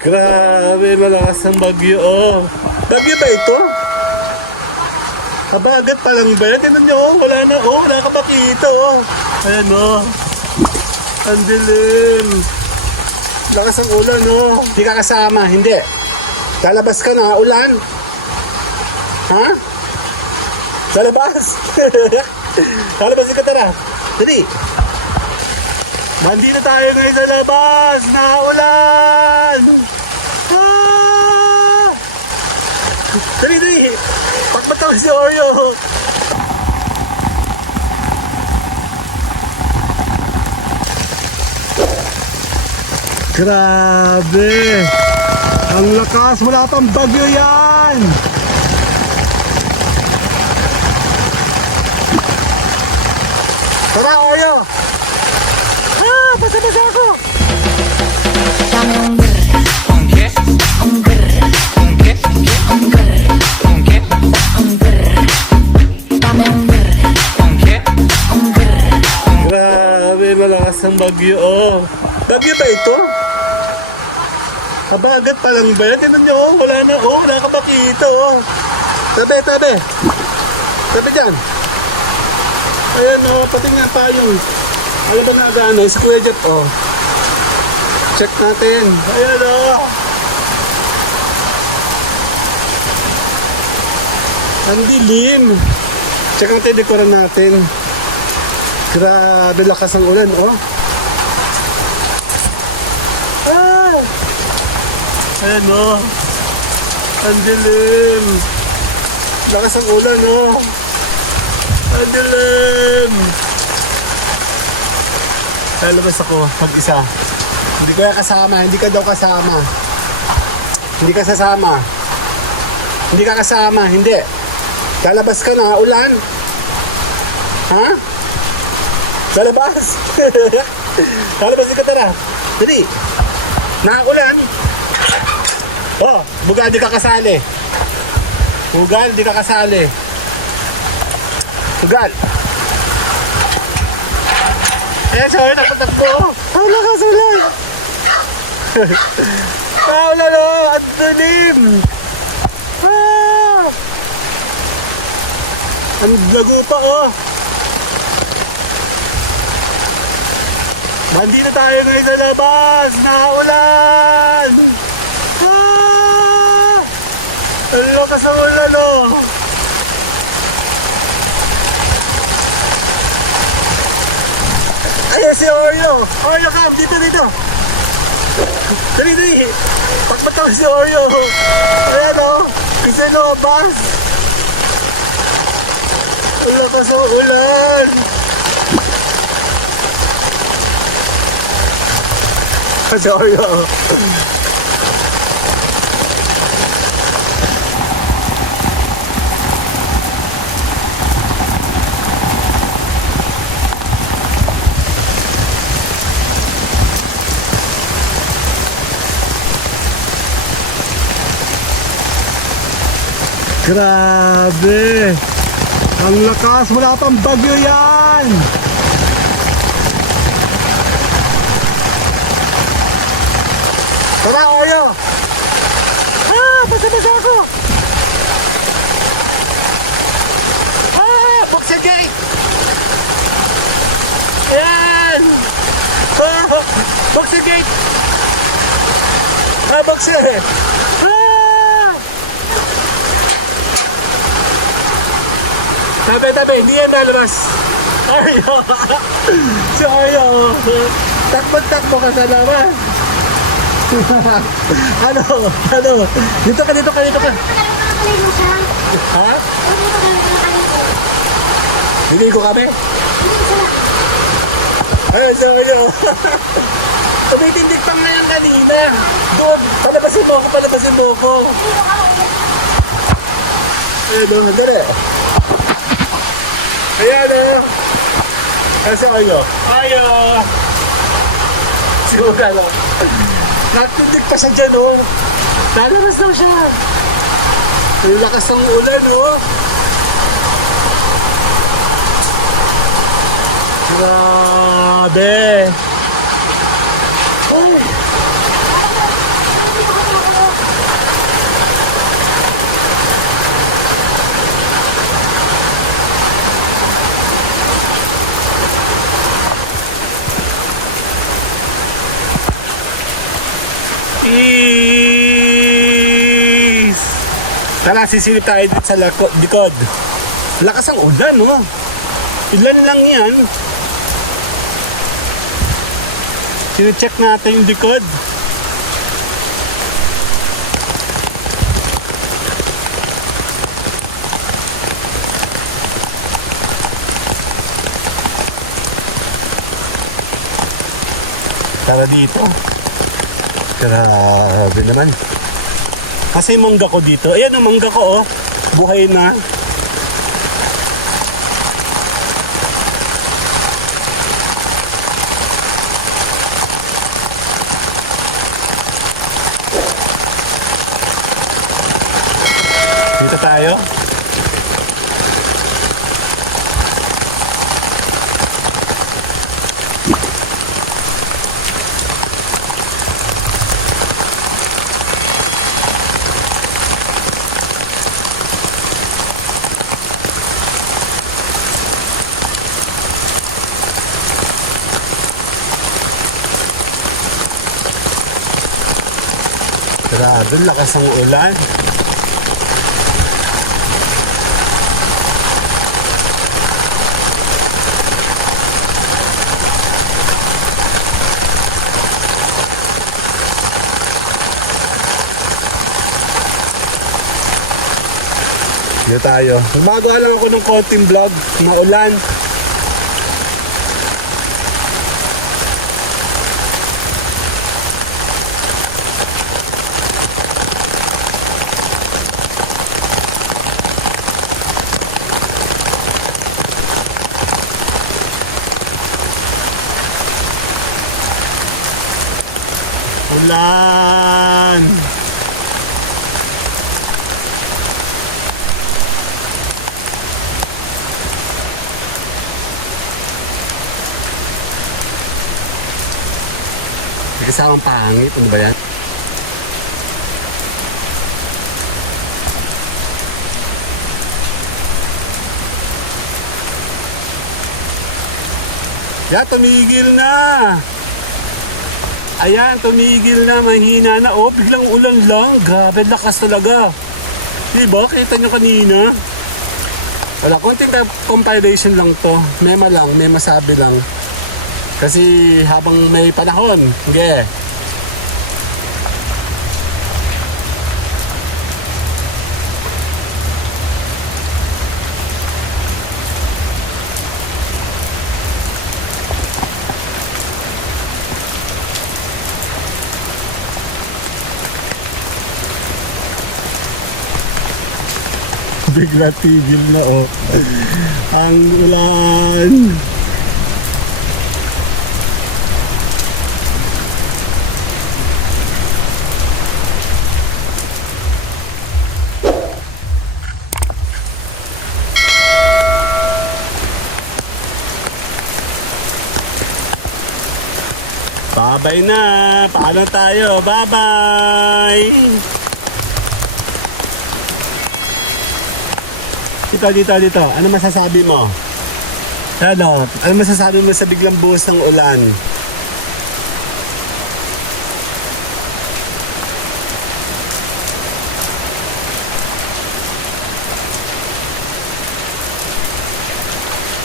Grabe, malakas ang bagyo, oh. Bagyo ba ito? Kabagat pa lang ba yan? Tignan nyo, oh. Wala na, oh. Wala ka pa kita, oh. Ayan, oh. Ang dilim. Lakas ang ulan, oh. Hindi ka kasama, hindi. Lalabas ka na, ulan. Ha? Lalabas. Lalabas ka, tara. Dali. Nandito tayo ngayon sa labas. Naulan. Ah! Dali, dali. Pakpataw si Oreo. Grabe. Ang lakas. Wala pang bagyo yan. Tara, Oreo. Ah, basa-basa ako. Grabe, malakas ang bagyo, oh. Bagyo ba ito? Kabagat pa lang ba yan? Tignan nyo, oh. Wala na, oh. Wala ka pa kita, oh. Tabi, tabi. Tabi dyan. Ayan, oh. Pati nga pa yung... Ano ba nga gano'n? Sa Kuya Jet, oh. Check natin. Ayan, oh. Ang dilim. Check natin, dekoran natin. Grabe, lakas ang ulan, oh. Ah! Ayan, oh. Ang dilim. Lakas ang ulan, oh. Ang dilim. Lalabas ako mag-isa. Hindi ko kasama. Hindi ka daw kasama. Hindi ka sasama. Hindi ka kasama. Hindi. Lalabas ka na. Ulan. Ha? Lalabas. Lalabas ka, tara. Dali. Nakaulan. Oh, bugal, di ka kasali. Bugal, di ka kasali. Bugal. Ayan, sorry, napatakbo. Ang lakas ulan. Ulan, oh, at dilim. Ah! Ang lago pa, oh. Nandito tayo ngayon sa labas. Nakaulan. Ah! Ang lakas ang ulan, oh. Ayan si Oreo. Oreo, come. Dito, dito. Dali, dali. Pagpataw si Oreo. Ayan, oh. Kasi lumabas. Ang lakas ang ulan. Si Oreo. Grabe. Ang lakas. Wala pang bagyo yan. Tara, Oreo. Ah, basa-basa ako. Ah, box your gate. Ayan. Ah, box your gate. Ah, box your gate. Tabi, hindi yan lalabas. Oreo. Si Oreo. Takbo ka sa labas. Ano? Dito ka. Ha? Hindi ko kami? Ayun, si Oreo. Tumitindig pa ngayon kanina. Doon, palabasin mo ko. Ayun, dali. Ayan, oh. Kasi Oreo. Siguro, natindig pa siya dyan, oh. Lalabas daw siya. Ang lakas ng ulan, oh. Grabe. Ay. is... Tara, sisilip tayo dito sa likod. Lakas ang ulan, oh. Ilan lang yan. Sine-check natin yung likod. Tara dito. Grabe naman. Kasi yung mangga ko dito. Ayan ang mangga ko, oh. Buhay na. Dito tayo. Grabe, lakas ng ulan. Dito tayo. Gumagawa lang ako ng konting vlog na ulan. Ulan. May kasamang pangit. Ano ba yan? Ya, tumigil na. Ayan, tumigil na, mahina na. Oh, biglang ulan lang. Grabe, lakas talaga. Diba? Kita nyo kanina. Wala, konting compilation lang to. Mema lang, may masabi lang. Kasi habang may panahon, okay. Bigla tigil na, oh. Ang ulan. Bye-bye na. Paano tayo? Bye-bye. Dito. Ano masasabi mo? Ano masasabi mo sa biglang buhos ng ulan?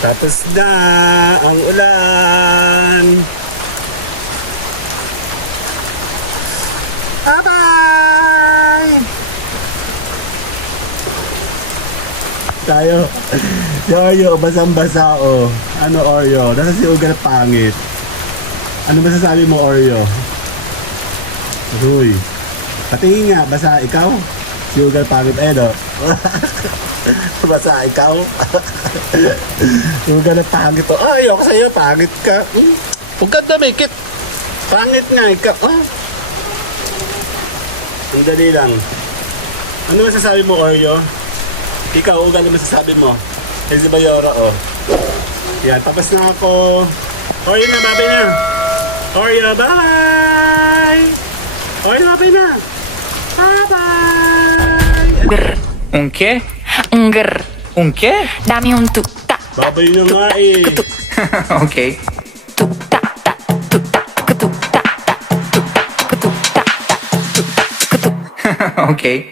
Tapos na ang ulan. Bye-bye! Tayo. Si Oreo, basang-basa, oh. Ano, Oreo? Nasa si Ugal pangit. Ano masasabi mo, Oreo? Uy. Patingin nga, basa ikaw? Si Ugal pangit, no? Basa ikaw? Si Ugal pangit, oh. Ay, ayoko sa'yo, pangit ka. Huwag ka dumikit. Pangit nga, ikaw. Ang dali lang. Ano masasabi mo, Oreo? Ikaw, Ugal, ano masasabi mo? Eh, si Bayora, oh. Yan, tapos na ako. Oreo na, babay na. Oreo, bye! Oreo, babay na. Bye-bye! Un qué? Un qué? Dame un tuk-tak. Babay na nga eh. Ok. Okay.